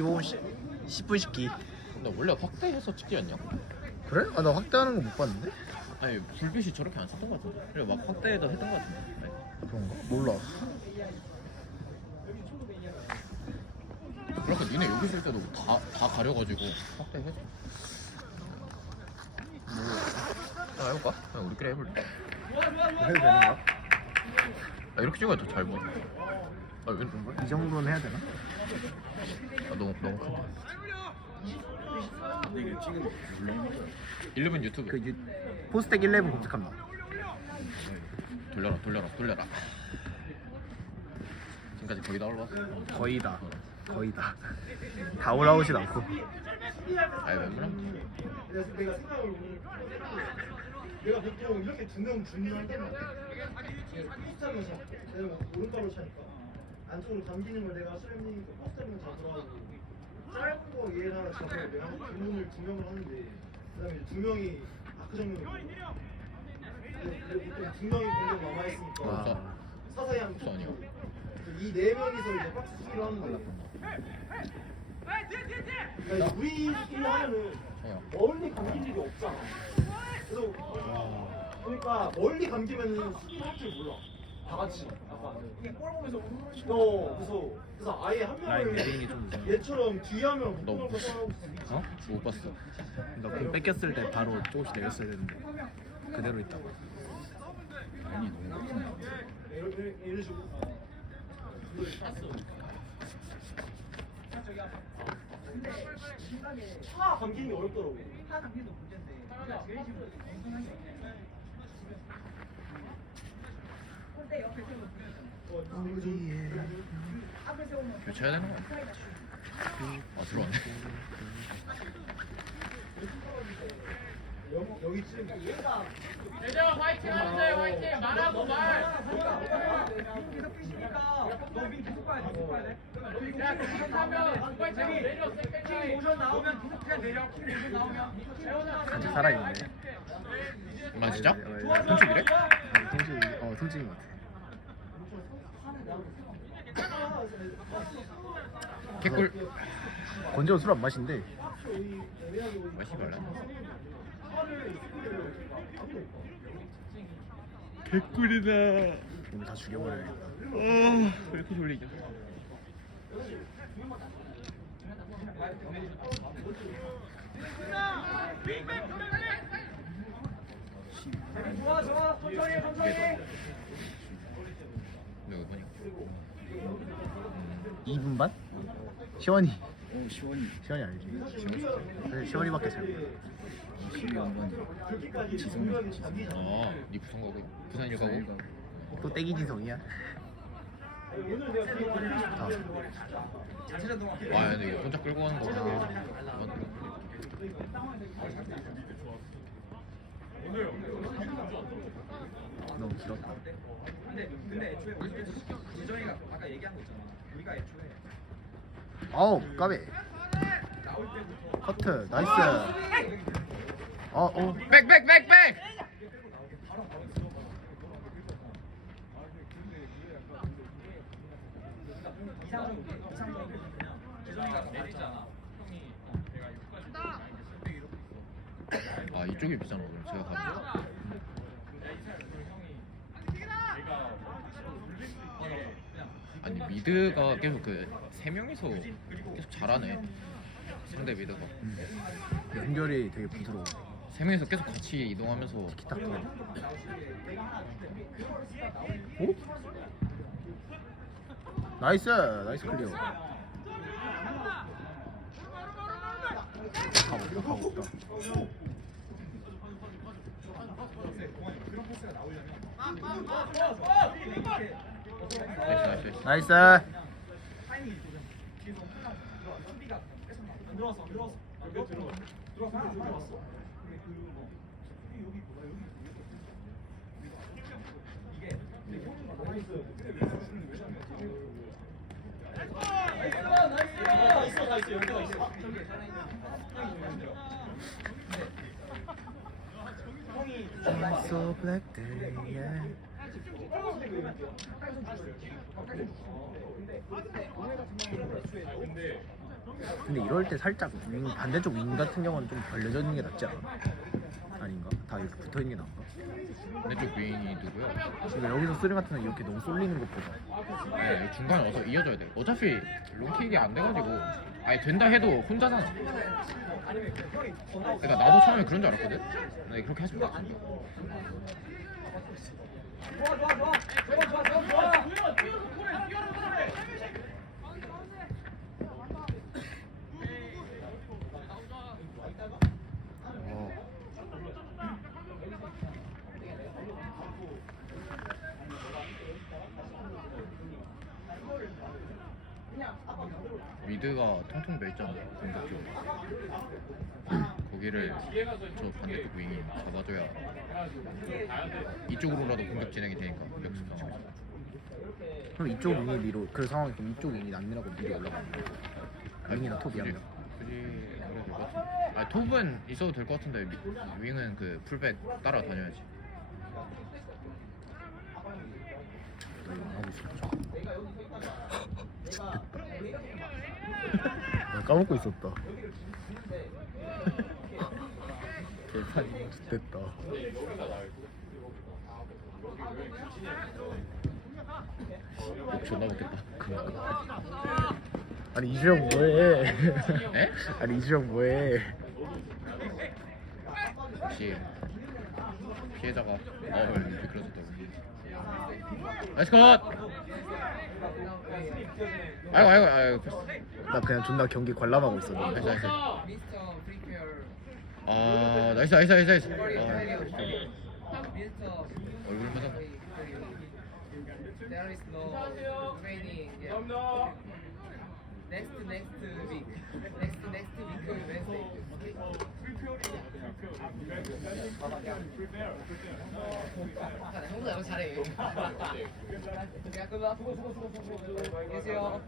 15분 10분 씩 기 근데 원래 확대해서 찍지 않냐? 그래? 아 나 확대하는 거 못 봤는데 아니 불빛이 저렇게 안 썼던 것 같은데 그래 막 확대해도 했던 것 같은데 그런가? 몰라 그러니까 니네 여기 있을 때도 다, 다 가려가지고 확대해줘 뭐 해볼까? 그냥 우리끼리 해볼래 해도 되는 거야? 아, 이렇게 찍어야 더 잘 보여 아, 왜 이런 거야? 이 정도는 해야 되나? 아, 너무 너무 큰데. 근데 이게 지금 물론 11 유튜브 그 유, 포스텍 11 검색합니다. 돌려라 돌려라 돌려라. 지금까지 거의 다 올라왔어. 거의 다 거의 다. 다 올라오진 않고. 아니 웬만하면 내가 내가 보통 이렇게 두명 주문할 때는 포스터면 차 내가 오른발로 차니까 안쪽으로 감기는 걸 내가 수련님 포스터면 잡으라고 짧은 거 얘랑 잡으라고 내가 주문을 두 명을 하는데 그다음에 이제 두 명이 아크 근데 보통 두 명이 공격 남아 있으니까 아. 사사히 하면 없어, 아니요. 이네 명이서 이제 박스 수비를 하는 거야. 그러니까 우리끼리 하면은 해요 멀리 감길 일이 없잖아. 그래서 그러니까 멀리 감기면은 수비를 할줄 몰라. 다 같이. 약간. 이게 볼 보면서 어, 그래서 그래서 아예 한 내리는 게좀 명을. 얘처럼 뒤에 하면 너못 봤어? 어? 못 봤어 나공 뺏겼을 때 바로 조금씩 내렸어야 되는데 그대로 있다고 라인이 너무 이런 이런- 이런 식으로. 차 감기는 게 어렵더라고. 교체해야 되는 거 아니야? 아 들어왔네. 대전 화이팅 하는데 화이팅. 말하고 말. 야 계속 하면 화이팅 내려 세컨 오션 나오면 계속 그냥 내려 오션 나오면. 재원아 같이 살아있네. 아 진짜? 어, 통축이래? 통증이. 어 통증인 것 같아 개꿀. 건재호 술 안 마신대. 맛이 말라. 오늘 다. 죽여버려야겠다. 왜 이렇게 졸리냐 좋아 좋아 천천히 해, 천천히 2분 반? 시원이. 어 시원이. 시원이 알지? 그래, 시원이밖에 잘 몰라. 12번 그렇게까지 지성이. 중요하게 감기잖아. 아니 부산 가고? 부산 일 가고. 또 떼기 지성이야? 내가 그거 아, 와 근데 혼자 끌고 가는 거 너무 길었다 근데 근데 애초에 우리 예정이가 아까 얘기한 거 있잖아. 우리가 애초에 아우 까비 나올 때부터 커트 나이스 어 어 백백백백 바로 바로 들어가. 이상적으로 이상적으로 그냥 예정이가 내리잖아. 형이 내가 여기까지 나인데 이렇게 있어. 아 이쪽이 비싸나 오늘 제가 가면 아니 미드가 계속 그 세 명이서 계속 잘하네. 상대 미드가. 연결이 되게 부드러워. 세 명이서 계속 같이 이동하면서. 딱 그. 오? 나이스! 나이스 클리어. 가고 가고 없다 나이스 나이스 나이스. 나이스 여기가 있어. 저기 살아 있는 형이 좀 힘들어. 형이 I'm so black day yeah. 근데 이럴 때 살짝 윙, 반대쪽 윙 같은 경우는 좀 벌려져 있는 게 낫지 않아? 아닌가? 다 이렇게 붙어 있는 게 나은가? 반대쪽 윙이 누구야? 지금 여기서 쓰리 같은 거 이렇게 너무 쏠리는 것보다 네, 중간에 와서 이어져야 돼. 어차피 롱킥이 안 돼가지고 아니 된다 해도 혼자잖아. 그러니까 나도 처음에 그런 줄 알았거든. 근데 그렇게 마. 좋아 좋아 좋아 좋아 좋아 좋아 좋아 미드가 통통 배 있잖아. 공격 쪽. 거기를 저 반대쪽 윙이 잡아줘야 이쪽으로라도 공격 진행이 되니까 역습 치고. 그럼 이쪽 윙이 위로 그 상황이 그럼 이쪽 윙이 난미라고 미리 올라가는 거야 윙이나 톱이 굳이 그래도 될것 같아. 아 톱은 있어도 될 것 같은데 미- 윙은 그 풀백 따라 다녀야지. 나 이거 하고 나 까먹고 있었다 됐다 욕 존나 먹겠다. 그니까 아니 이주영 뭐해 에? 아니 이주영 뭐해 역시 피해자가 어 미끄러졌다고. 나이스 컷. 아이고 아이고 아이고. 나 그냥 존나 경기 관람하고 있었는데 나이스. Mr. Prepare. 아 나이스 나이스 나이스 나이스. 아, Mr. 얼굴 맞아. There is no training. Yeah. Next next week. Next next week Wednesday. Okay. 아, 형보다 더 잘해. 야, 끝나. 안녕하세요.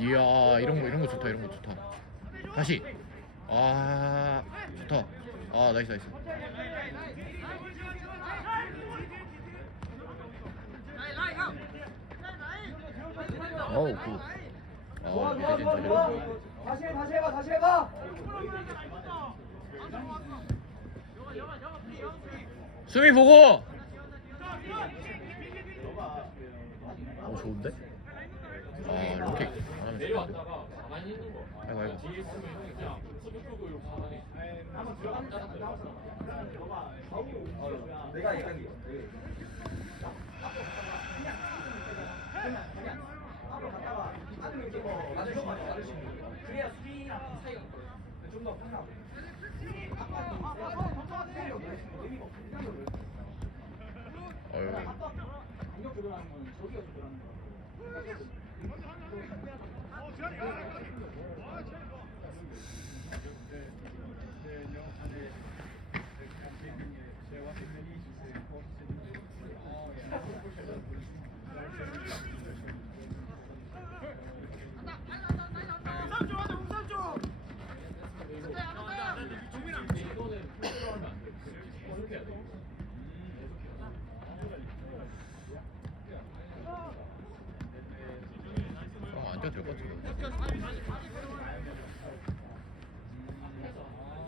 이야 이런 거 이런 거 좋다 이런 거 좋다. 다시. 아 좋다. 아 나이스 나이스. 어우 굿 아 좋아 좋아 좋아. 좋아 다시 해 다시 해봐 다시 해봐 수미 보고. 어 좋은데? 아 롱킥 안 하면 좋겠는데. 아이고 아이고. 그래야 수비랑 사이가 좀더 편하고 어휴. 공격 조절하는 건 저기가 조절하는 거 어, 안 돼도 될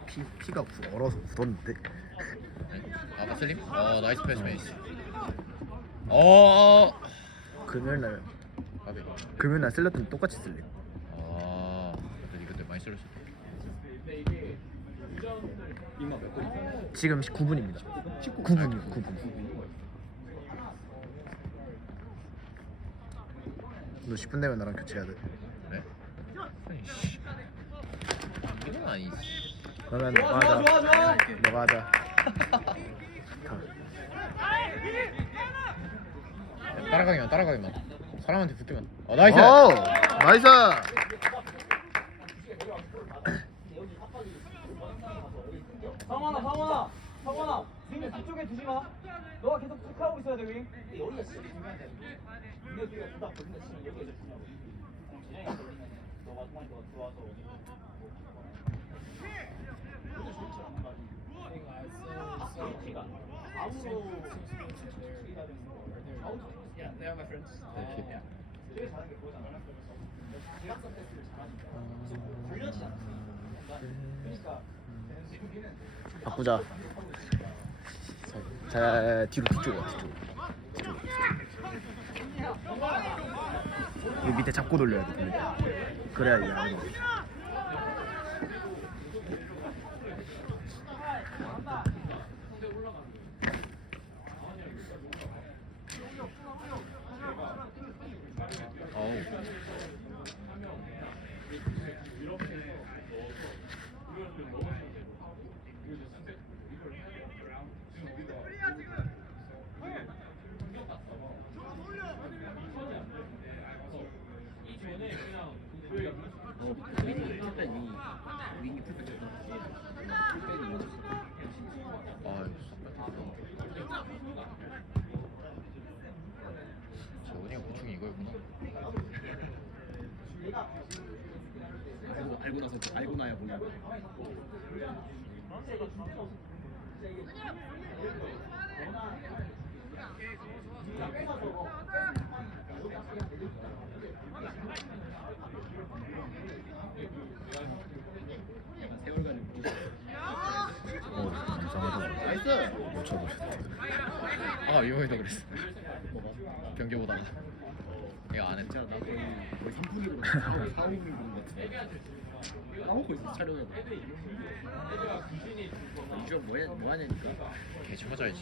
피, 피가 부- 얼어서 굳었는데 아, 마슬림? 어, 나이스 패스 메이스. 어, 금요일날 가비. 금요일날 쓸렸던 똑같이 쓸래 아, 그때 그때 많이 쓸었어. 이마 몇 번? 지금 9분입니다 9분이요 9분 너 10분 되면 나랑 교체해야 돼 네? 씨. 이건 아니지. 그러면 좋아, 너가 좋아, 하자 좋아, 좋아. 너가 하자 가. 따라가기만, 따라가기만. 사람한테 붙기만. 어, 나이스. 오! 나이스! 상원아 상원아 상원아 윙 뒤쪽에 두지 마 너가 계속 체크하고 있어야 돼 윙. 바꾸자. 자 뒤로 뒤쪽으로 뒤쪽. 여 기 밑에 잡고 돌려야 돼. 근데. 그래야 이게 안 돼. 어우. 아유, 재원이가 보충이 이거였구나. 알고 알고 나서 알고 나야 뭐냐. 세월간을 묻혔 어. 어 감사하다. 나이스. 놓쳐버렸다. 아, 이번에도 그랬어. 경기보다. 내가 안나 거의 거의 3분이 보다 4, 5분이 보는 것 같아. 까먹고 있어 촬영을. 이주영 뭐, 해, 뭐 하냐니까. 개 쳐맞아야지.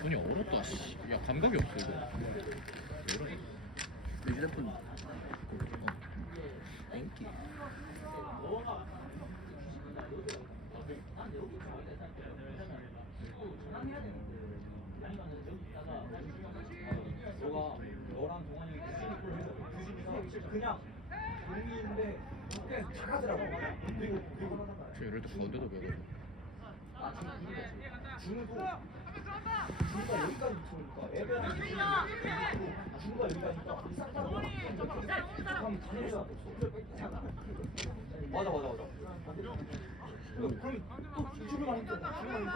손이 얼었다, 씨. 야, 감각이 없어, 이거. 왜 이러냐? 내 휴대폰. 어. 땡큐. 너가 너랑 규진이가 그냥 공인데 그냥 잘하더라고. 그리고 그리고 저 이럴 때 가운데도 배워. 아 지금 중도 중가 여기까지 붙으니까 애매한 중가 여기까지니까 싹다 그럼 수가 없어. 맞아 맞아 맞아. 그럼 또 줄만 있고 줄만 있고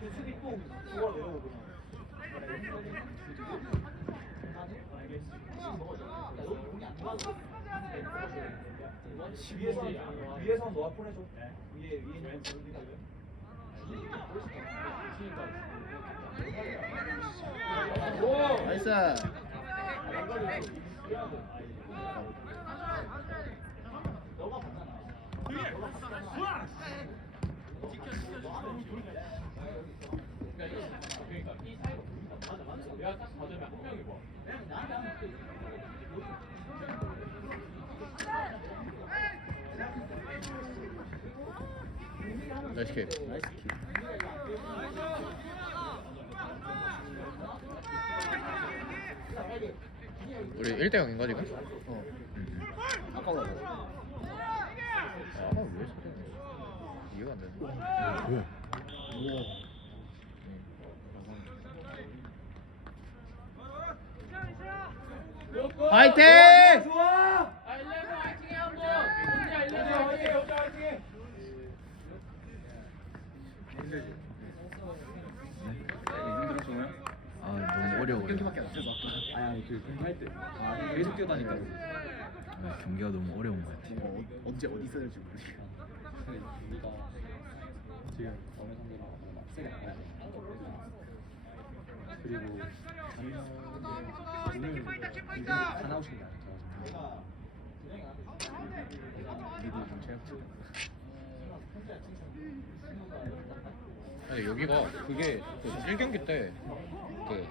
그 수비 또 중가 내려오고 그냥. 위에서 위에서 너가 보내줘. 위에 위에 있는 분들이 나이스. 나이스 킥. 나이스 킥. 우리 1대 0인가 지금? 어. 아까워. 아, 왜 저래? 이해가 안 되네. 화이팅! 좋아. 아, 일레븐 화이팅해 한번. 혼자 일레븐 화이팅. 힘들어 정우야? 아 너무 어려워요. 경기밖에 안 뛰어서 아까. 아니 그 공부할 때. 아 계속 뛰어다니까. 아, 경기가 너무 어려운 것 같아. 어, 언제 어디 있어야 될지 모르겠어. 우리가 지금 어느 정도나 막 세게 나가야 돼. 그리고 작년에 오늘 굉장히 다 나오신 게 아니죠. 니들 좀 체력적. 아니 여기가 그게 그 1경기 때 그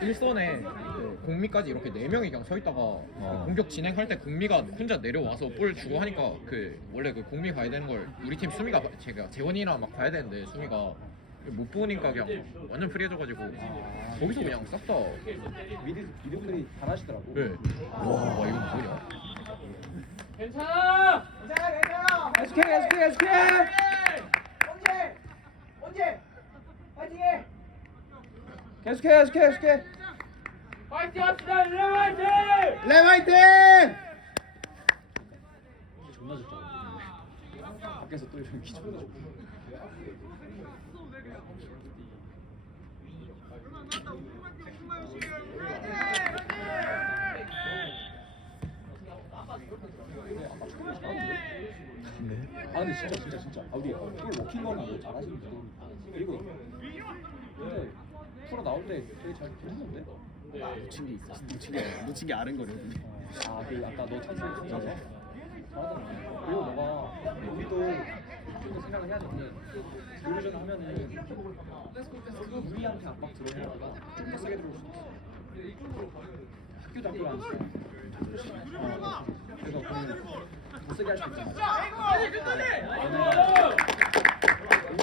일선에 그 공미까지 이렇게 네 명이 그냥 서 있다가 그 공격 진행할 때 공미가 혼자 내려와서 볼 주고 하니까 그 원래 그 공미 가야 되는 걸 우리 팀 수미가 봐- 제가 재원이랑 막 가야 되는데 수미가 못 보니까 그냥 완전 프리해져가지고 거기서 그냥 싹 다. 미드 미드분들이 잘하시더라고. 네. 와, 와 이거 뭐냐? 괜찮아. 괜찮아 괜찮아. 계속해 계속해. 언제 화이팅! 계속해 계속해 계속해. 파이팅 합시다. 네, 레 파이팅. 레 네, 파이팅. 존나 좋다. 밖에서 또 이런 기 존나 좋고. 네. 아 근데 진짜 진짜 진짜 아 우리 꽤 워킹 거는 잘하시는 분 그리고 근데 프로 나올 때 되게 잘 들었는데. 놓친 게 있어. 놓친 게 놓친 게 아는 거래. 아그 아까 너 찬스 찾아서 잘하더라. 그리고 너가 우리도 좀더 생각을 해야 되는 게 교류전 하면은 우리한테 압박 들어오는 거가 좀더 세게 들어올 수 있어. 학교도 학교 아니까. 어, 그래서 그냥 더 세게 할 수 있잖아.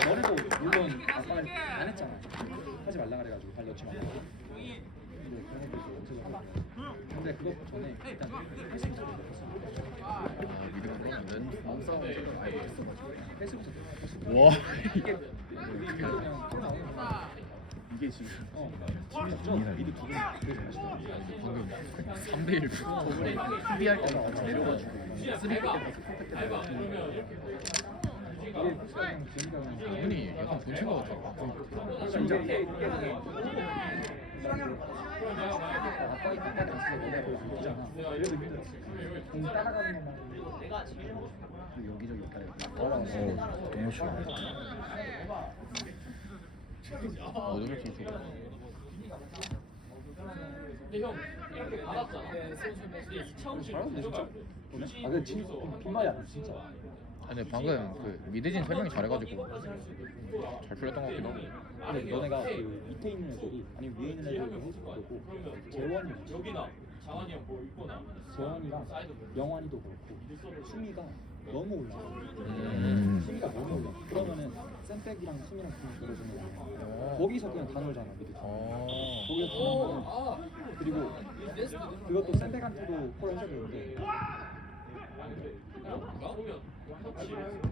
너네도 물론 압박을 안 했잖아. 하지 말라 그래가지고 발 넣지 말라. 근데 그런 것도 그것 전에 일단 헬스부터. 아 몸싸움을 아예 됐어. 와 이게 우리 그냥. 이게 지금 어, 팀이 없죠? 미드 두 분. 되게 잘하시더라고. 방금 3대1 저번에 수비할 때 내려가지고 쓰리 때 포크 때 당연히 약간 안 것만. 여기저기 어 너무 좋아 어드밴티 좋아 잘하는데 진짜. 보네? 아 근데 진짜 빈말이 아니야 진짜. 아니 방금 그 미드진 설명이 잘해가지고 잘 풀렸던 것 같기도 하고 근데 너네가 그 밑에 있는 애들이 아니 위에 있는 애들도 해줄 거고 재원이 여기나 재원이랑 영환이도 그렇고 수미가 너무 올라가. 음. 수미가 너무 올라. 그러면은 샌백이랑 수미랑 팀 들어주면 거기서 그냥 다 놀잖아 미드. 어. 거기서 다 놀면 그리고 그것도 샌백한테도 콜을 해줘야 되는데.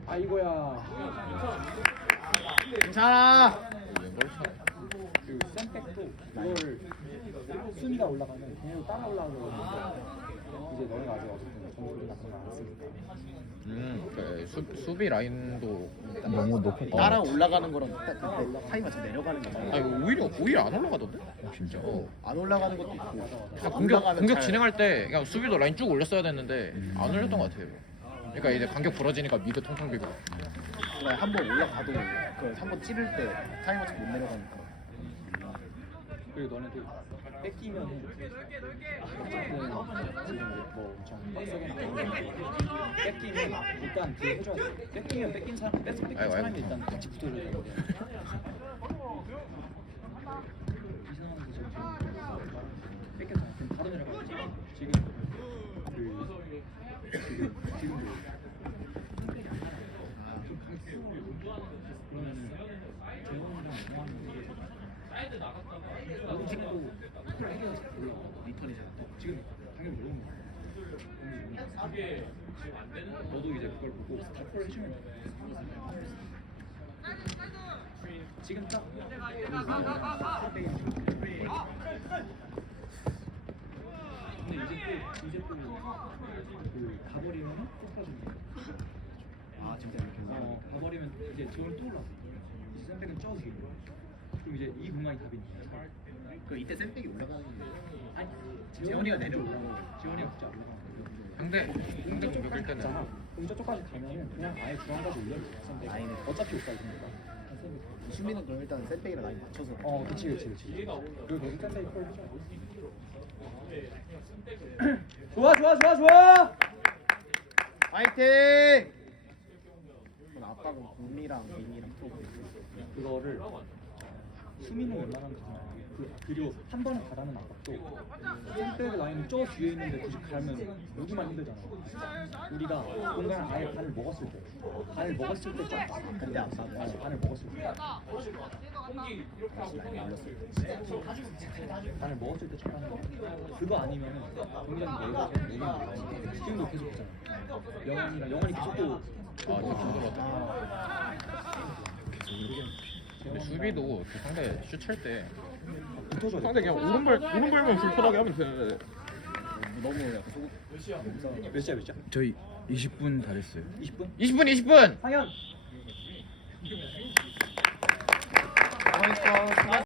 아 이거야. 괜찮아 그 순위가 올라가면 걔네도 따라 올라가려고 이제 너네가 아직 어쨌든 점수를 낮은 거안 했으니까 음, 그 수, 수비 라인도 너무 높았다 따라 올라가는 거랑 딱 그때 타이머 좀 내려가는 거 아니 오히려 오히려 안 올라가던데? 진짜 어. 안 올라가는 것도 있고 그냥 공격 공격 진행할 때 그냥 수비도 라인 쭉 올렸어야 됐는데 안 올렸던 것 같아요. 그러니까 이제 간격 벌어지니까 미드 통통 비고 그냥 한번 올라가도 그 한 번 찌를 때 타이머 좀못 내려가니까. 그리고 어쨌든 지금 뭐 엄청 빡세게 뺏기면 일단 뒤에 해줘야 돼 뺏기면 뺏긴 사람 뺏어 뺏긴 아이고, 사람이 아이고. 일단 같이 붙어줘야 되는데 이 상황에서 지금 뺏겼잖아 그럼 바로 내려가야지 지금 너도 이제 그걸 보고 스타폴 해주면 돼 지금 딱. 근데 이제 또 이제 또 그 빠지는 거야 아 진짜 이렇게 어, 가버리면 이제 지원이 또. 이제 샌백은 저 뒤에. 그럼 이제 이 공간이 답이니까. 그 이때 샌백이 올라가는 게 아니, 재원이가 내려올라가. 지원이가 진짜 올라가. 상대 상대 공격일 때는 있잖아. 그럼 저쪽까지 가면은 그냥 아예 중앙까지 올려줘. 샌백. 라인을. 어차피 못 가니까. 수비는 그럼 일단 샌백이랑 라인 맞춰서 어, 그치, 그치, 그치. 그리고 샌백이 콜 해줘. 좋아, 좋아, 좋아, 좋아. 파이팅! 아빠가 국미랑 민이랑 프로 그거를 수미는 웬만하면 가잖아. 그, 그리고 한 번에 가라는 압박도 샌백 라인이 저 뒤에 있는데 굳이 가면 여기만 힘들잖아. 우리가 공간을 아예 반을 먹었을 때, 반을 먹었을 때 쫙. 근데 아빠는 어, 반을 먹었을 때. 반을 먹었을 때 쫙 하는 거. 그거 아니면은 굉장히 내가 내리는 지금도 계속 있잖아. 영환이랑 영환이 계속 또. 아 진짜 힘들었다. 근데 수비도 그 상대 슛 찰 때 붙어줘야 돼. 상대 그냥 오른발 오른발만 불편하게 하면 되는데 너무 약간 소금 몇 시야, 몇 시야? 저희 20분 다 됐어요 20분? 20분 20분. 상현!